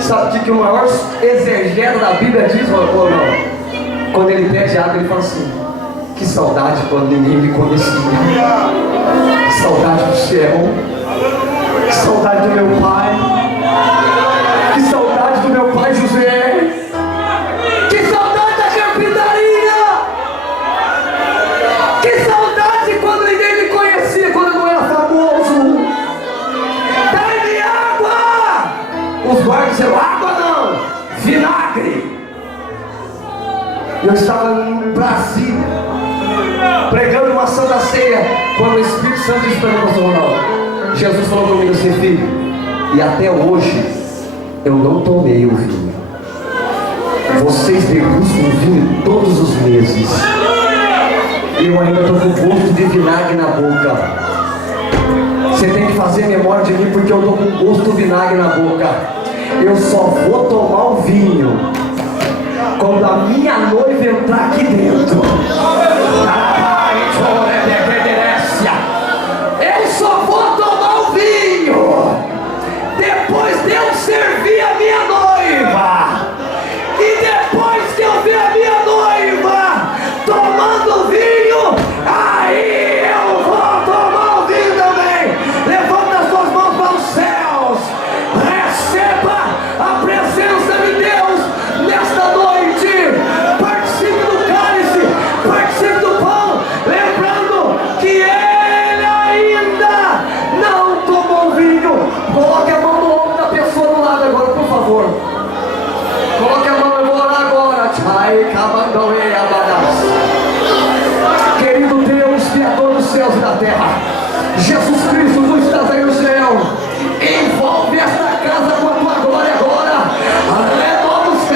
Sabe o que o maior exegeta da Bíblia diz, ou não? Quando ele pede água, ele fala assim: que saudade quando ninguém me conhecia. Que saudade do céu. Que saudade do meu pai. Que saudade do meu pai José. Que saudade da carpintaria. Que saudade quando ninguém me conhecia, quando eu não era famoso. Dá-me água. Os guardas disseram: água não, vinagre. Eu estava em Brasília, pregando uma Santa Ceia, quando o Espírito Santo disse para mim: pastor Ronaldo, Jesus falou comigo assim: filho, e até hoje eu não tomei o vinho. Vocês degustam o vinho todos os meses. Eu ainda estou com gosto de vinagre na boca. Você tem que fazer memória de mim, porque eu estou com gosto de vinagre na boca. Eu só vou tomar o vinho quando a minha noiva entrar aqui dentro. Eu só vou tomar o vinho depois de eu servir a minha noiva. E depois que eu ver a minha noiva tomando vinho, aí eu vou tomar o vinho também. Levanta as suas mãos para os céus. Receba a presença de Deus nesta noite. Participe do cálice, participe do pão, lembrando que ele ainda não tomou vinho. Coloque a mão no ombro da pessoa do lado agora, por favor. Coloque a mão, eu vou orar agora. Querido Deus, Criador dos céus e da terra, Jesus Cristo, tu estás aí no céu. Envolve esta casa com a tua glória agora. Renova os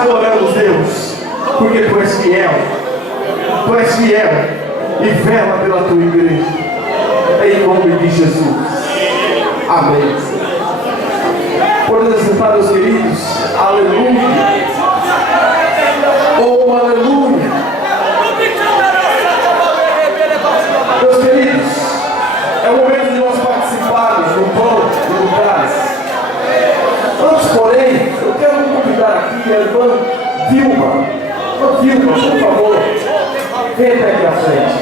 te adoramos, Deus, porque Tu és fiel. Tu és fiel e vela pela Tua igreja. Em nome de Jesus. Amém. Podemos sentar, meus queridos. Aleluia. Oh, aleluia. Meus queridos, é o momento de nós participarmos do pão e do cálice. Antes, porém, eu quero convidar aqui a irmã Vilma. Irmã Vilma, por favor, venha até aqui à frente.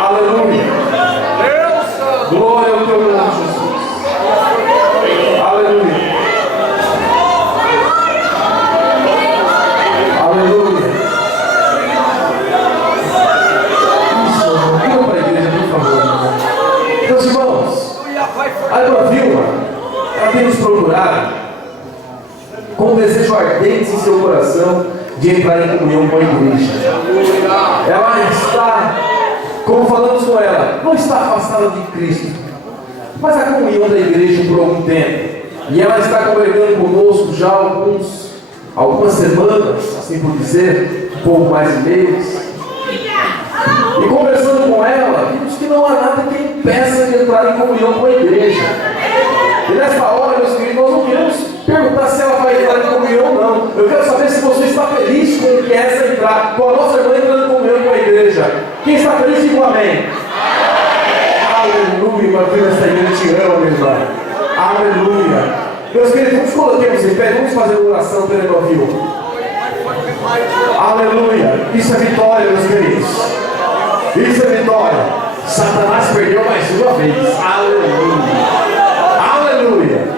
Aleluia. Glória ao Teu nome, Jesus. Aleluia. Aleluia. Isso, irmão. Venha para a igreja, por favor, irmão. Meus irmãos, a irmã Vilma, ela tem nos procurado com um desejo ardente em seu coração de entrar em comunhão com a igreja. Ela está, como falamos com ela, não está afastada de Cristo, mas a comunhão da igreja por algum tempo. E ela está congregando conosco já algumas semanas, assim por dizer, um pouco mais de mês. E conversando com ela, vimos que não há nada que impeça de entrar em comunhão com a igreja. E nesta hora, meus queridos, nós não queremos perguntar se ela vai entrar em comunhão ou não. Eu quero saber se você está feliz com o que é essa entrar, com a nossa irmã entrando em comunhão com a igreja. Quem está feliz, diga um amém. Aleluia, irmã, esta igreja te ama, minha irmã. Aleluia. Meus queridos, nos coloquemos em pé, vamos fazer uma oração pelo irmão Vilma. Aleluia. Isso é vitória, meus queridos. Isso é vitória. Satanás perdeu mais uma vez. Aleluia. Aleluia.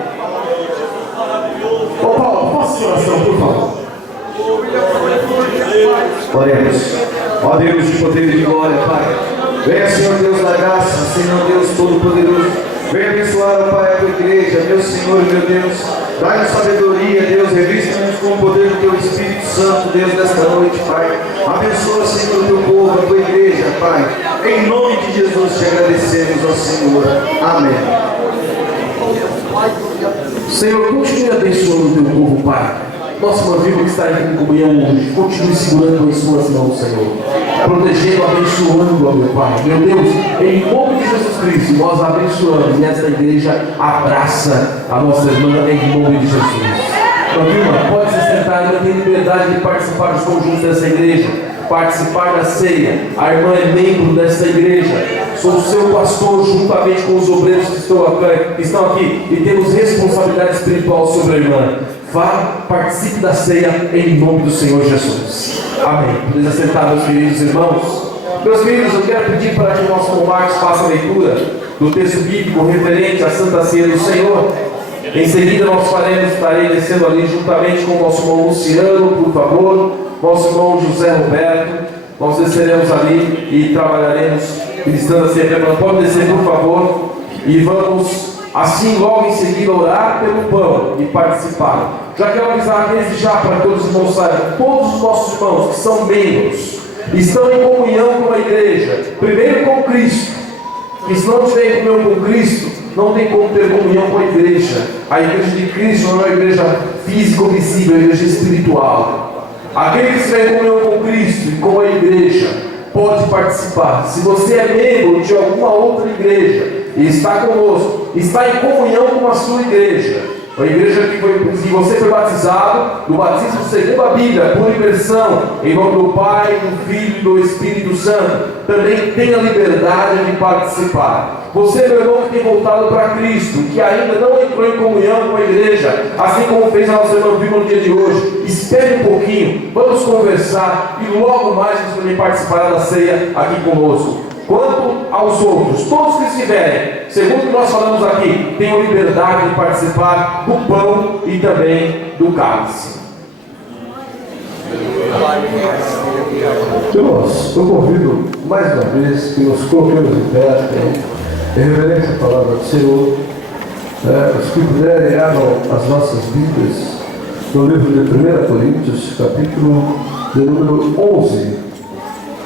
Ô Paulo, posso fazer oração, por favor? Oremos. Ó Deus de poder e de glória, Pai. Venha, Senhor Deus da graça, Senhor Deus Todo-Poderoso. Venha abençoar, ó Pai, a Tua igreja, meu Senhor e meu Deus. Dai-nos sabedoria, Deus, revista-nos com o poder do Teu Espírito Santo, Deus, nesta noite, Pai. Abençoa, Senhor, o Teu povo, a Tua igreja, Pai. Em nome de Jesus te agradecemos, ó Senhor. Amém. Senhor, continue abençoando o Teu povo, Pai. Nossa irmã Vilma que está em comunhão hoje, continue segurando em Suas mãos, Senhor. Protegendo, abençoando, ó meu Pai. Meu Deus, em nome de Jesus Cristo, nós abençoamos. E esta igreja abraça a nossa irmã em nome de Jesus. Irmã Vilma, pode se sentar, ela tem liberdade de participar dos conjuntos dessa igreja, participar da ceia. A irmã é membro desta igreja. Sou seu pastor juntamente com os obreiros que estão aqui e temos responsabilidade espiritual sobre a irmã. Vá, participe da ceia em nome do Senhor Jesus. Amém. Podemos assentar, meus queridos irmãos. Meus queridos, eu quero pedir para que o nosso irmão Marcos faça a leitura do texto bíblico referente à Santa Ceia do Senhor. Em seguida nós estarei descendo ali juntamente com o nosso irmão Luciano, por favor, nosso irmão José Roberto. Nós desceremos ali e trabalharemos ministrando a ceia. Pode descer, por favor, e vamos assim logo em seguida orar pelo pão e participar. Já quero avisar desde já para que todos os irmãos saibam, todos os nossos irmãos que são membros estão em comunhão com a igreja, primeiro com Cristo, e se não tiver comunhão com Cristo, não tem como ter comunhão com a igreja. A igreja de Cristo não é uma igreja física ou visível, é uma igreja espiritual. Aquele que estiver em comunhão com Cristo e com a igreja pode participar. Se você é membro de alguma outra igreja e está conosco, está em comunhão com a sua igreja, a igreja que você foi batizado, no batismo segundo a Bíblia, por imersão, em nome do Pai, do Filho e do Espírito Santo, também tem a liberdade de participar. Você, meu irmão, que tem voltado para Cristo, que ainda não entrou em comunhão com a igreja, assim como fez a nossa irmã Vilma no dia de hoje, espere um pouquinho, vamos conversar e logo mais você também participará da ceia aqui conosco. Quanto aos outros, todos que estiverem, segundo o que nós falamos aqui, tenham liberdade de participar do pão e também do cálice. Irmãos, eu convido mais uma vez que nos coloquemos em pé, em reverência à palavra do Senhor. Os que puderem, abram as nossas Bíblias no livro de 1 Coríntios, capítulo de número 11.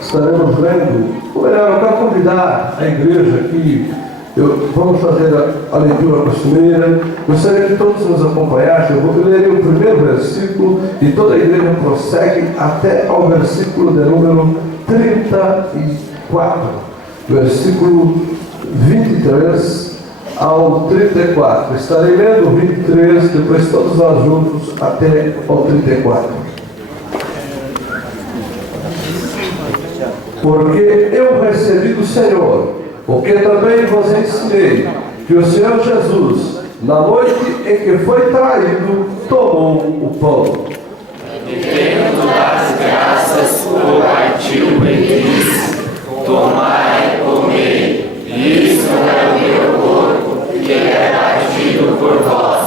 Estaremos lendo, ou melhor, eu quero convidar a igreja aqui Vamos fazer a leitura costumeira. Gostaria que todos nos acompanhassem. Eu lerei o primeiro versículo e toda a igreja prossegue até ao versículo de número 34. Versículo 23 ao 34. Estarei lendo o 23, depois todos nós juntos até ao 34. Porque eu recebi do Senhor, o que também vos ensinei, que o Senhor Jesus, na noite em que foi traído, tomou o pão. E tendo das graças, o partiu e disse: tomai e comei, isto é o meu corpo, que é partido por vós.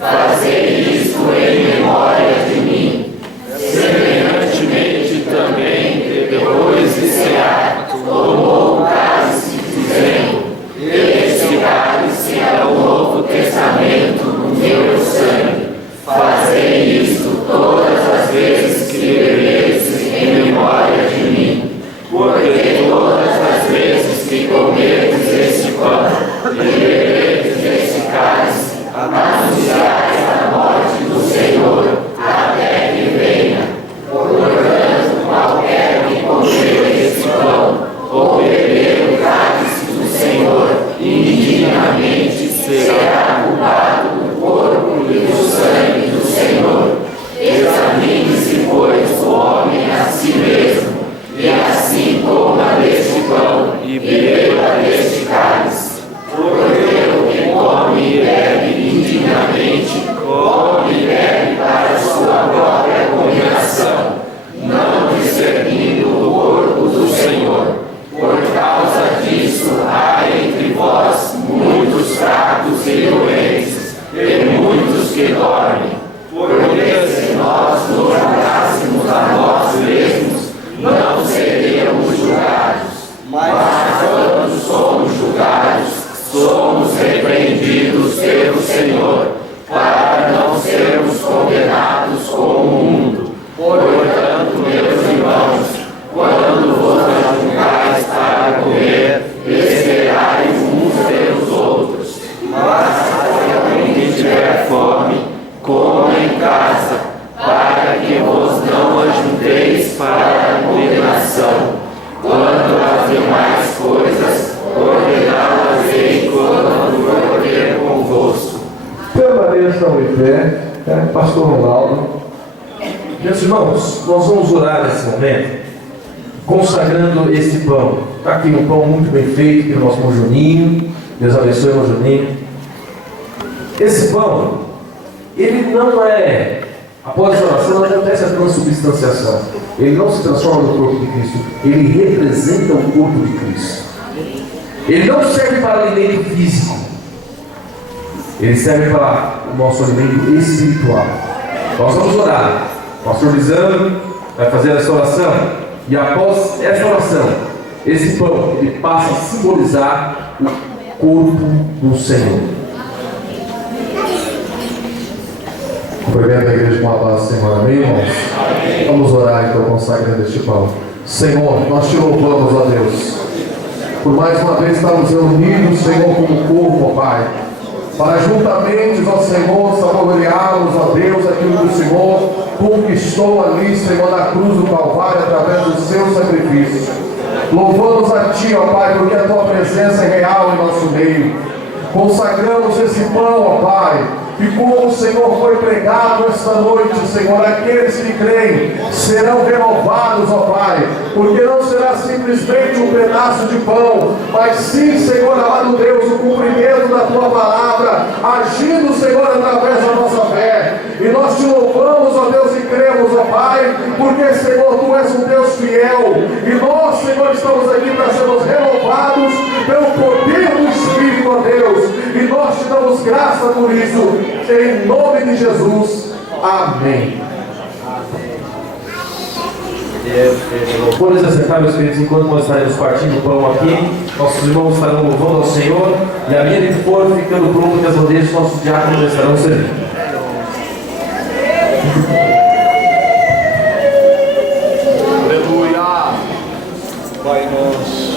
Fazei isto em memória de mim. Semelhantemente também, depois de cear, tomou o cálice, dizendo: este cálice é o Novo Testamento no meu sangue. Fazei isto todas as vezes que bebedes em memória de mim. Porque todas as vezes que comerdes este pão e beberdes este cálice, anunciais a morte do Senhor até que venha. Portanto, qualquer que comer este pão ou beber o cálice do Senhor indignamente será culpado do corpo e do sangue do Senhor. Examine-se, pois, o homem a si mesmo, e assim coma deste pão e beba deste cálice. Porque o que come e bebe indignamente, come e bebe para sua própria condenação, não discernindo o corpo do Senhor. Por causa disso, há entre vós muitos fracos e doentes, e muitos que dormem. Porque se nós nos julgássemos a nós mesmos, não seríamos julgados. Mas quando somos julgados, somos repreendidos pelo Senhor, para não sermos condenados com o mundo. Portanto, meus irmãos, quando vos ajuntais para comer, esperai uns pelos outros. Mas se alguém tiver fome, coma em casa, para que vos não ajunteis para a condenação. Quanto às demais coisas, ordená-las-ei quando for ter convosco. Permaneçam em pé, Pastor Ronaldo. Meus irmãos, nós vamos orar nesse momento, consagrando esse pão. Está aqui um pão muito bem feito, que é o nosso irmão Juninho. Deus abençoe, irmão Juninho. Esse pão, ele não é, após a oração, não acontece a transubstanciação. Ele não se transforma no corpo de Cristo. Ele representa o corpo de Cristo. Ele não serve para alimento físico. Ele serve para o nosso alimento espiritual. Nós vamos orar. O pastor Lisandro vai fazer essa oração. E após essa oração, esse pão, ele passa a simbolizar o corpo do Senhor. Cumprimento a igreja com a paz, Senhor. Amém, irmãos? Vamos orar então, consagrando este pão. Senhor, nós te louvamos, ó Deus, por mais uma vez estarmos reunidos, Senhor, como corpo, ó Pai, para juntamente, ó Senhor, saborearmos, ó Deus, aquilo que o Senhor conquistou ali, Senhor, na cruz do Calvário, através do seu sacrifício. Louvamos a Ti, ó Pai, porque a Tua presença é real em nosso meio. Consagramos esse pão, ó Pai, e como o Senhor foi pregado esta noite, Senhor, aqueles que creem serão renovados, ó Pai, porque não será simplesmente um pedaço de pão, mas sim, Senhor, amado Deus, o cumprimento da Tua palavra, agindo, Senhor, através da nossa fé. E nós te louvamos, ó Deus, e cremos, ó Pai, porque, Senhor, Tu és um Deus fiel, e nós, Senhor, estamos aqui para sermos renovados pelo poder do Espírito, ó Deus, e nós te damos graça por isso, em nome de Jesus. Amém. Podem assentar, meus queridos, enquanto nós estaremos partindo o pão aqui. Nossos irmãos estarão louvando ao Senhor, e à medida que for ficando pronto as bandejas, nossos diáconos estarão servindo. Aleluia! Pai nosso,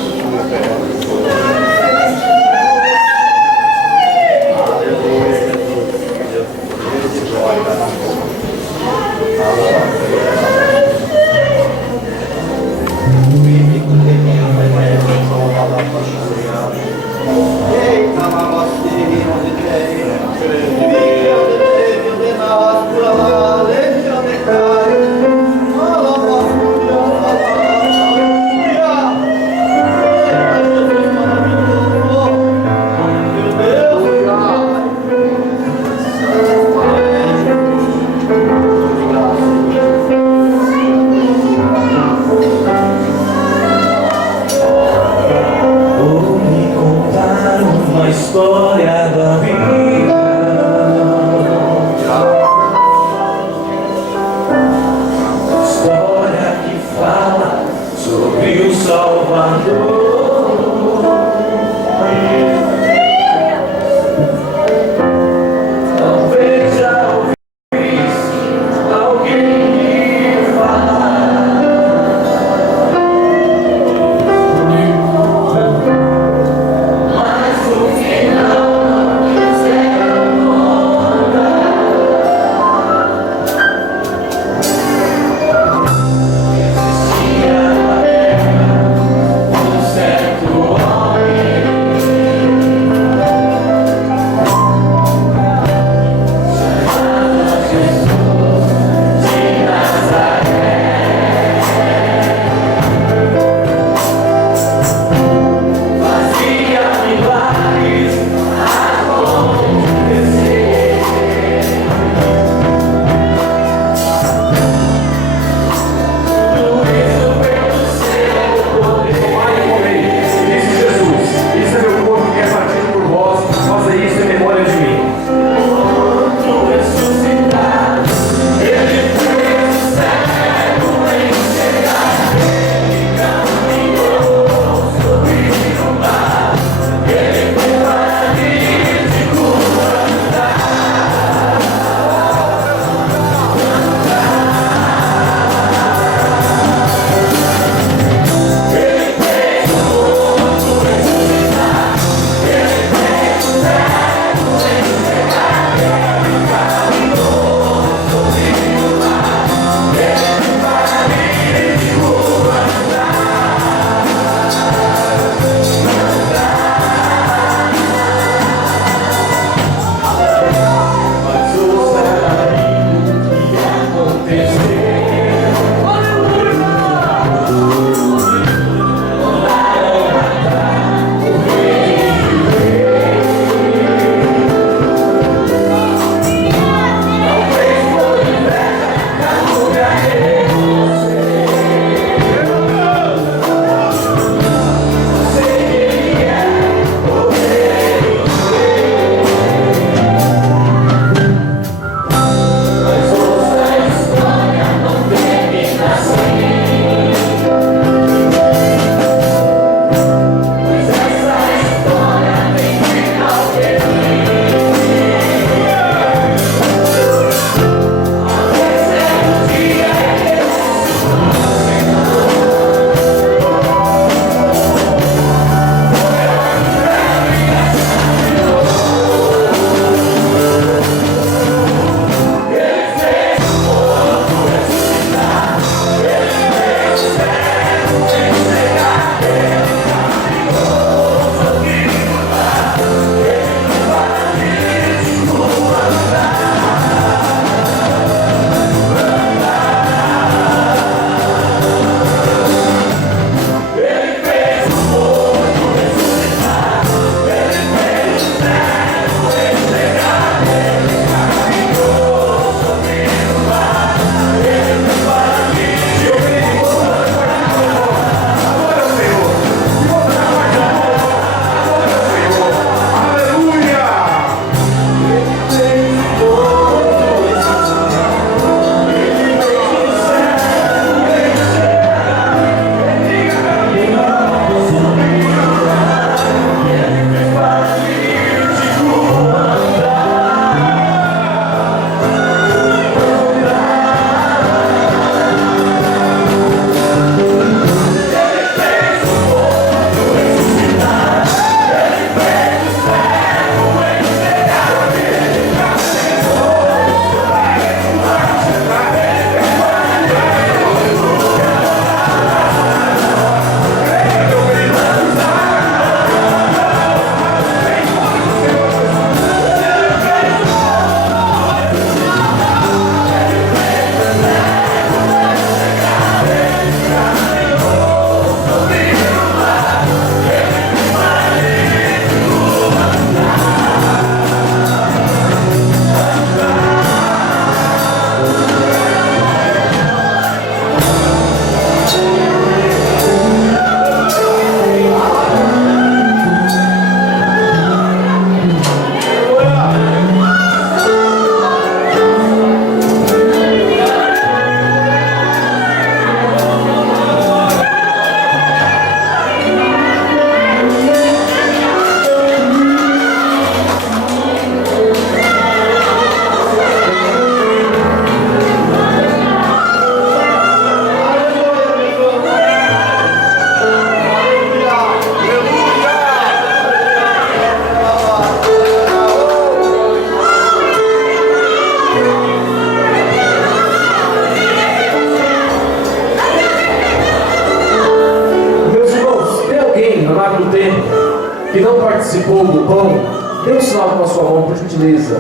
participou do pão, dê um sinal com a sua mão, por gentileza.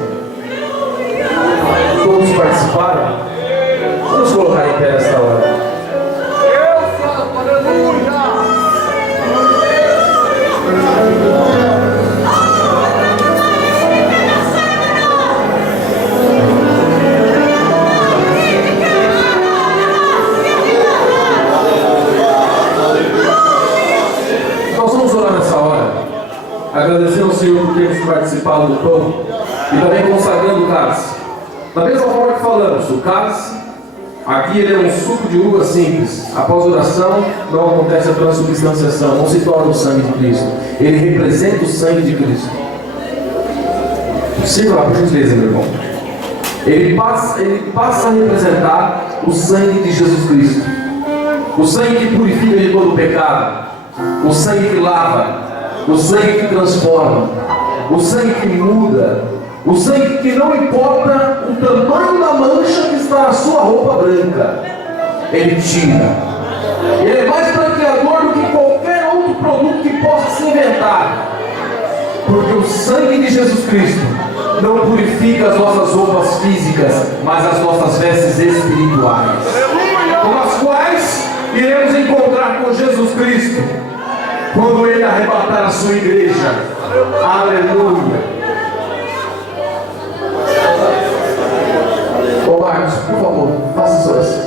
Todos participaram? Vamos colocar em pé nesta hora. Nós vamos orar nessa hora, agradecendo ao Senhor por termos participado do pão e também consagrando o cálice. Da mesma forma que falamos, o cálice, aqui ele é um suco de uva simples. Após a oração, não acontece a transubstanciação, não se torna o sangue de Cristo. Ele representa o sangue de Cristo. Siga lá, por gentileza, meu irmão. Ele passa a representar o sangue de Jesus Cristo. O sangue que purifica de todo o pecado. O sangue que lava. O sangue que transforma. O sangue que muda. O sangue que não importa o tamanho da mancha que está na sua roupa branca, ele tira. Ele é mais branqueador do que qualquer outro produto que possa se inventar. Porque o sangue de Jesus Cristo não purifica as nossas roupas físicas, mas as nossas vestes espirituais, com as quais iremos encontrar com Jesus Cristo quando Ele arrebatar a sua igreja. Aleluia. Ô Marcos, por favor, faça sua oração.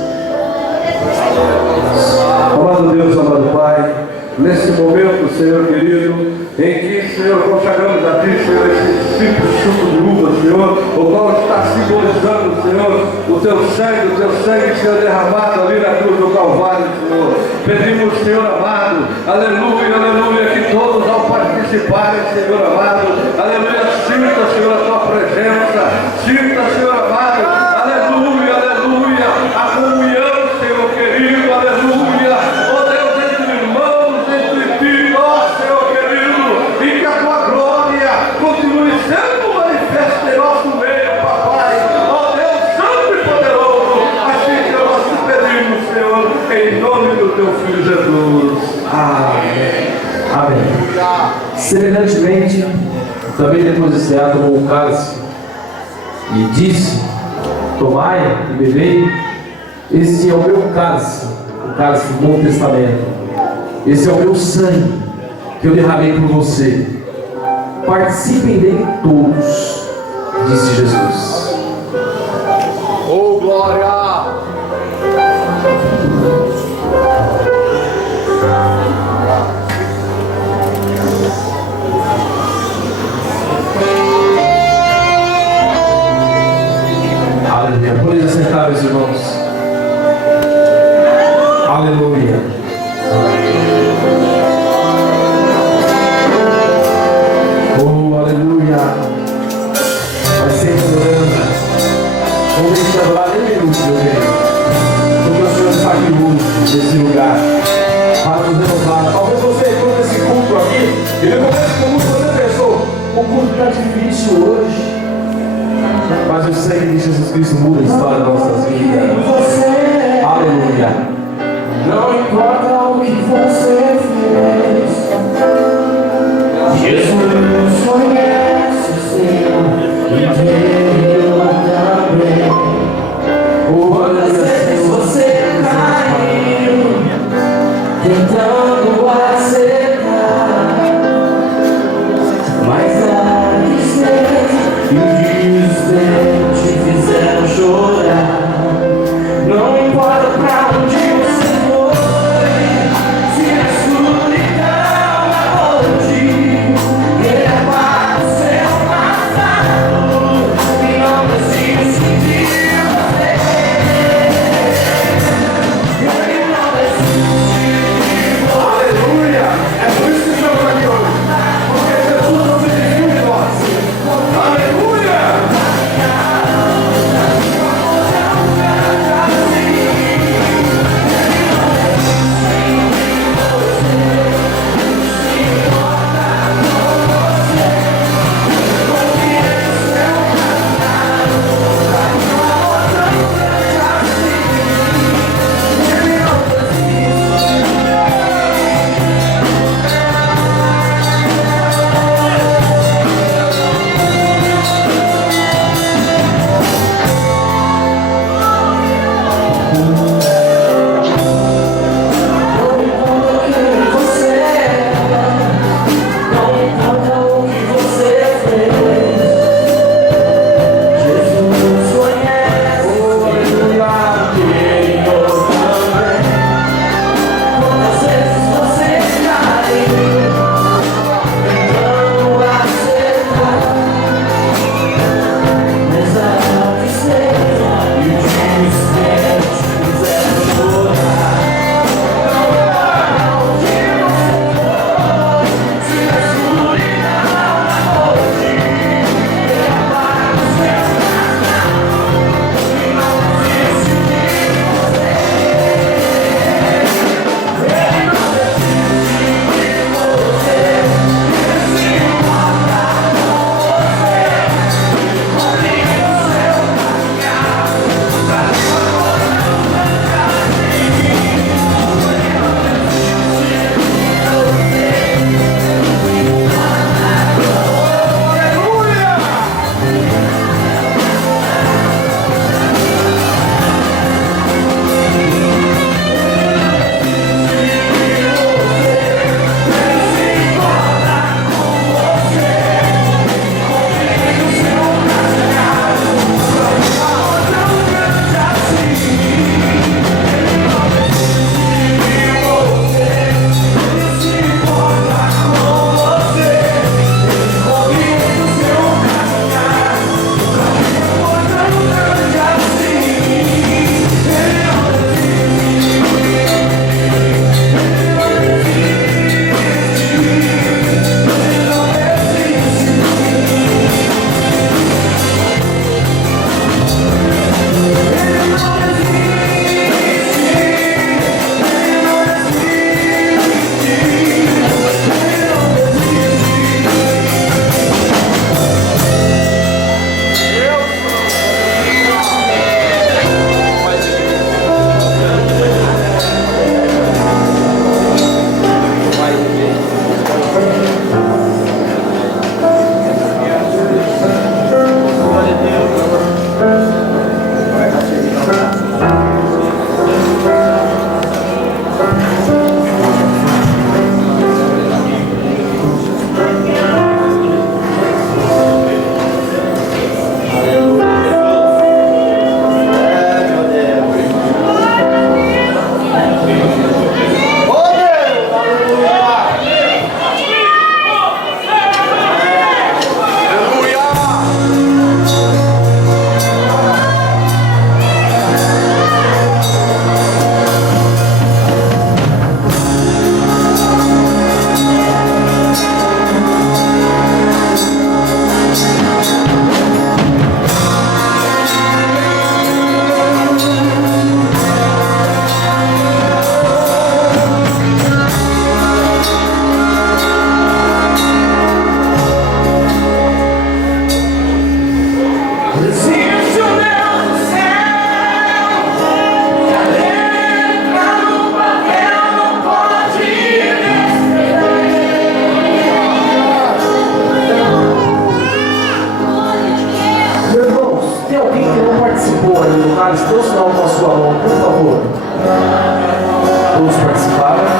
Amado Deus, amado Pai, nesse momento, Senhor querido, em que, Senhor, consagramos a Ti, Senhor, esse simples suco de uva, Senhor, o qual está simbolizando, Senhor, o Teu sangue, Senhor, derramado ali na cruz do Calvário, Senhor. Pedimos, Senhor amado, aleluia, aleluia, que todos ao participarem, Senhor amado, aleluia, sinta, Senhor, a Tua presença, sinta, Senhor amado, aleluia, aleluia, a comunhão, Senhor querido, aleluia, ó Deus, entre irmãos, entre ti, ó Senhor querido, e que a tua glória continue sendo manifesta em nosso meio, papai, ó Deus santo e poderoso, assim que nós te pedimos, Senhor, em nome do teu Filho Jesus. Amém. Amém. Semelhantemente, também depois de cear, tomou o cálice e disse: tomai e bebei, esse é o meu cálice, o cálice do Novo Testamento. Esse é o meu sangue que eu derramei por você. Participem dele todos, disse Jesus. Oh, glória! Aleluia. Podem assentar, meus irmãos. Aleluia. Oh, aleluia. Vai ser adorando. Vamos deixar adorar nem minuto, meu querido. Porque o Senhor está aqui hoje, nesse lugar, para nos renovar. Talvez você entrou nesse culto aqui e no começo do culto você pensou: o culto está difícil hoje. Mas o sangue de Jesus Cristo muda a história das nossas vidas. Aleluia. Não importa o que você fez, Jesus conhece o seu interior também. Quantas vezes você caiu tentando acertar, mas a tristeza e o desdém te fizeram chorar. Não importa pra onde você foi, se companhia do cálice, dê um sinal com a sua mão, por favor. Todos participaram.